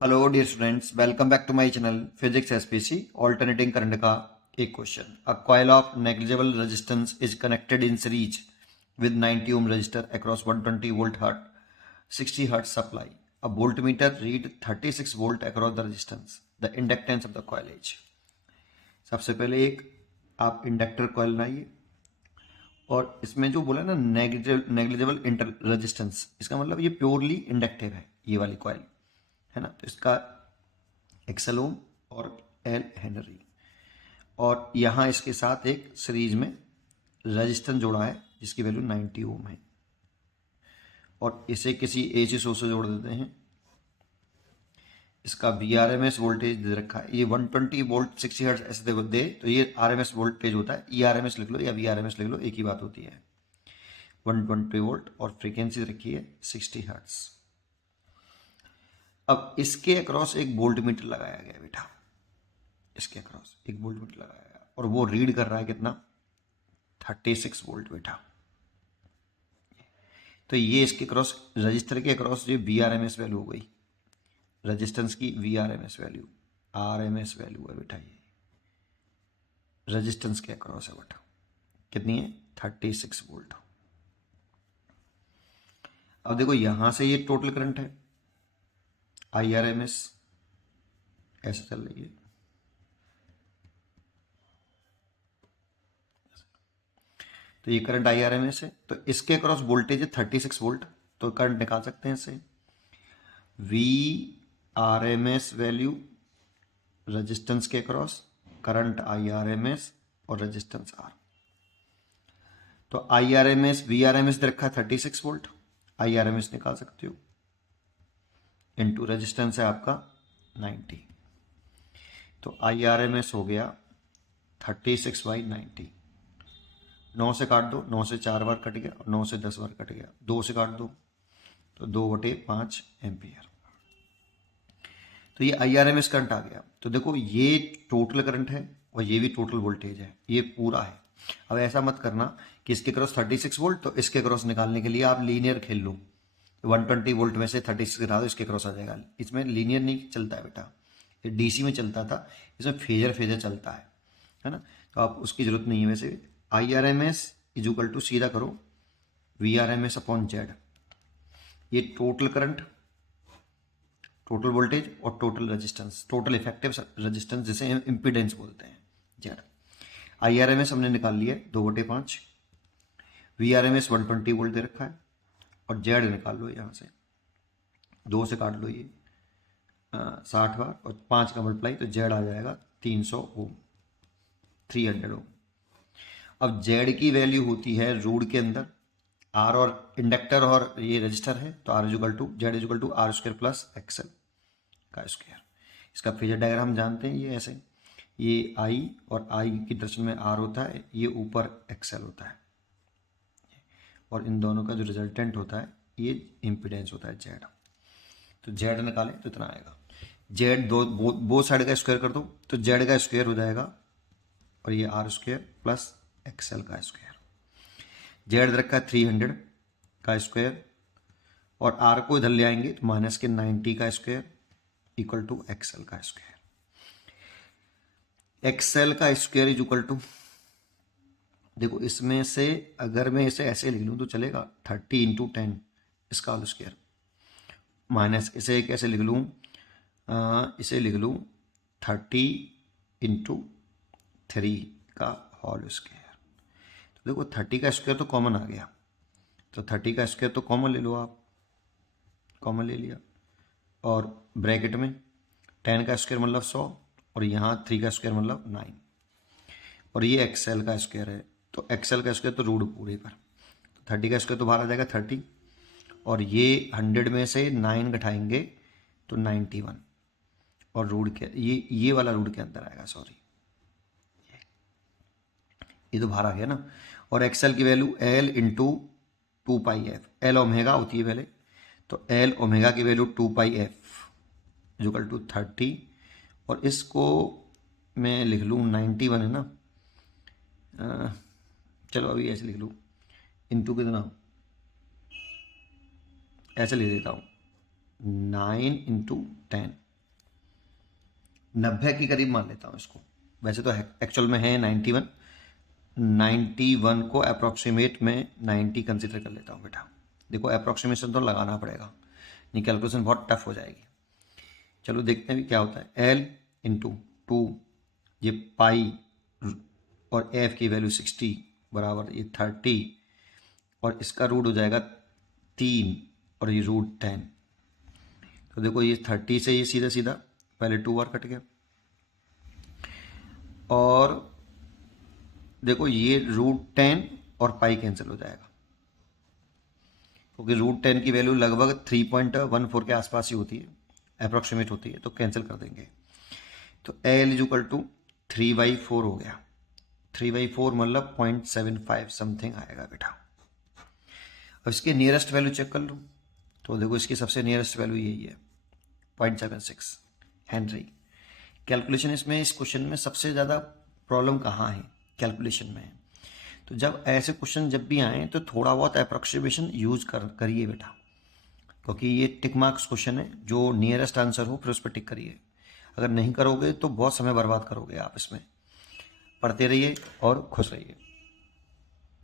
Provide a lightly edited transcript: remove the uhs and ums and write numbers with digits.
Hello dear students, welcome back to my channel physics SPC alternating current का एक question. A coil of negligible resistance is connected in series with 90 ohm resistor across 120 volt hertz 60 hertz supply. A voltmeter read 36 volt across the resistance. The inductance of the coil is. सबसे पहले एक आप inductor coil बनाइए और इसमें जो बोला ना नेग्लिजिबल इंटर रेजिस्टेंस, इसका मतलब ये प्योरली इंडक्टिव है, ये वाली कॉइल है ना। तो इसका एक्सल ओम और एल हेनरी, और यहाँ इसके साथ एक सीरीज में रेजिस्टेंस जोड़ा है जिसकी वैल्यू 90 ओम है, और इसे किसी एसी सोर्स से जोड़ देते हैं। इसका VRMS वोल्टेज दे रखा है, ये 120 वोल्ट 60 हर्ट्ज ऐसे दे तो ये RMS वोल्टेज होता है। ERMS लिख लो या VRMS लिख लो, एक ही बात होती है। 120 वोल्ट और फ्रीक्वेंसी रखी है 60 हर्ट्ज। अब इसके अक्रॉस एक वोल्ट मीटर लगाया गया बेटा, इसके अक्रॉस एक वोल्ट मीटर लगाया गया और वो रीड कर रहा है कितना, 36 वोल्ट बेटा। तो ये इसके क्रॉस रजिस्टर के अक्रॉस ये VRMS वैल्यू हो गई, रेजिस्टेंस की VRMS वैल्यू, RMS वैल्यू है बेटा, ये रेजिस्टेंस के अक्रॉस है बेटा। कितनी है, 36 वोल्ट। अब देखो यहां से ये टोटल करंट है, IRMS ऐसे चल रही है। तो ये करंट IRMS है, तो इसके अक्रॉस वोल्टेज है 36 वोल्ट। तो करंट निकाल सकते हैं इससे, VRMS वैल्यू रेजिस्टेंस के अक्रॉस, करंट IRMS और रेजिस्टेंस R। तो IRMS VRMS दे रखा है 36 वोल्ट, IRMS निकाल सकते हो, इनटू रेजिस्टेंस है आपका 90। तो IRMS हो गया 36/90। 9 से काट दो, 9 से 4 बार कट गया और 9 से 10 बार कट गया, 2 से काट दो तो 2/5 एम्पियर। तो ये IRMS करंट आ गया। तो देखो ये टोटल करंट है और ये भी टोटल वोल्टेज है, ये पूरा है। अब ऐसा मत करना कि इसके क्रॉस 36 वोल्ट तो इसके क्रॉस निकालने के लिए आप लीनियर खेल लो, 120 वोल्ट में से 36 गिरा दो, इसके क्रॉस आ जाएगा। इसमें लीनियर नहीं चलता है बेटा, ये DC में चलता था, इसमें फेजर फेजर चलता है ना। तो आप उसकी जरूरत नहीं है। वैसे IRMS इज इक्वल टू सीधा करो VRMS अपॉन जेड, ये टोटल करंट, टोटल वोल्टेज और total resistance, total effective resistance जिसे हम इम्पीडेंस बोलते हैं, जेड। IRMS हमने निकाल लिया 2/5, VRMS 120 वोल्ट दे रखा है, और जेड निकाल लो यहाँ से, 2 से काट लो ये 60 बार और 5 का मल्टीप्लाई, तो जेड आ जाएगा 300 ओम, 300 ओम। अब जेड की वैल्यू होती है रूट के अंदर, आर और इंडक्टर और ये रजिस्टर है, तो R equal to Z equal to R square plus XL का स्क्वायर। इसका फेजर डायग्राम जानते हैं, ये ऐसे, ये I और I की दर्शन में R होता है, ये ऊपर XL होता है, और इन दोनों का जो रिजल्टेंट होता है ये इम्पिडेंस होता है जेड। तो जेड निकालें तो इतना आएगा, जेड दो साइड का स्क्वायर कर दो तो जेड का स्क्वायर हो जाएगा, और ये R स्क्वायर प्लस XL का स्क्वायर। जेड रखा है 300 का स्क्वायर, और R को इधर ले आएंगे तो माइनस के 90 का स्क्वायर इक्वल टू XL का स्क्वायर। XL का स्क्वायर इज इक्वल टू, देखो इसमें से अगर मैं इसे ऐसे लिख लूँ तो चलेगा, 30 इंटू 10 इसका होल स्क्वायर, माइनस इसे कैसे लिख लूँ, इसे लिख लूँ 30 इंटू 3 का होल स्क्वायर। तो देखो 30 का स्क्वायर तो कॉमन आ गया, तो 30 का स्क्वायर तो कॉमन ले लो आप, कॉमन ले लिया, और ब्रैकेट में 10 का स्क्वायर मतलब 100, और यहाँ 3 का स्क्वायर मतलब 9, और ये XL का स्क्वायर है, तो XL का स्क्वायर तो रूट पूरे पर, तो 30 का स्क्वायर तो बाहर आ जाएगा 30, और ये 100 में से 9 घटाएंगे तो 91, और रूट के ये वाला रूट के अंदर आएगा, सॉरी ये तो बाहर आ गया ना। और XL की value L into 2πf, L omega होती है पहले, तो L ओमेगा की वैल्यू 2πf इक्वल टू 30, और इसको मैं लिख लूँ 91 है ना, चलो अभी ऐसे लिख लूँ, इंटू कितना, ऐसे लिख देता हूँ 9 इंटू 10, 90 के करीब मान लेता हूँ इसको। वैसे तो एक्चुअल में है 91, 91 को अप्रॉक्सीमेट में 90 कंसिडर कर लेता हूँ बेटा। देखो अप्रॉक्सीमेशन तो लगाना पड़ेगा, नहीं कैलकुलेशन बहुत टफ हो जाएगी। चलो देखते हैं भी क्या होता है। L इंटू 2 ये पाई और F की वैल्यू 60 बराबर ये 30 और इसका रूट हो जाएगा 3 और ये रूट 10। तो देखो ये 30 से ये सीधा सीधा पहले 2 बार कट गया और देखो ये रूट 10 और पाई कैंसिल हो जाएगा क्योंकि रूट 10 की वैल्यू लगभग 3.14 के आसपास ही होती है, अप्रॉक्सीमेट होती है, तो कैंसिल कर देंगे। तो L इज इक्वल टू 3/4 हो गया। 3/4 मतलब 0.75 समथिंग आएगा बेटा। अब इसके नियरेस्ट वैल्यू चेक कर लो तो देखो इसकी सबसे नियरेस्ट वैल्यू यही है 0.76 हेनरी। कैलकुलेशन इसमें इस क्वेश्चन में सबसे ज़्यादा प्रॉब्लम कहाँ है, कैलकुलेशन में है। तो जब ऐसे क्वेश्चन जब भी आए तो थोड़ा बहुत अप्रॉक्सीमेशन यूज करिए बेटा, क्योंकि ये टिक मार्क्स क्वेश्चन है, जो नियरेस्ट आंसर हो फिर उस पर टिक करिए। अगर नहीं करोगे तो बहुत समय बर्बाद करोगे आप इसमें। पढ़ते रहिए और खुश रहिए।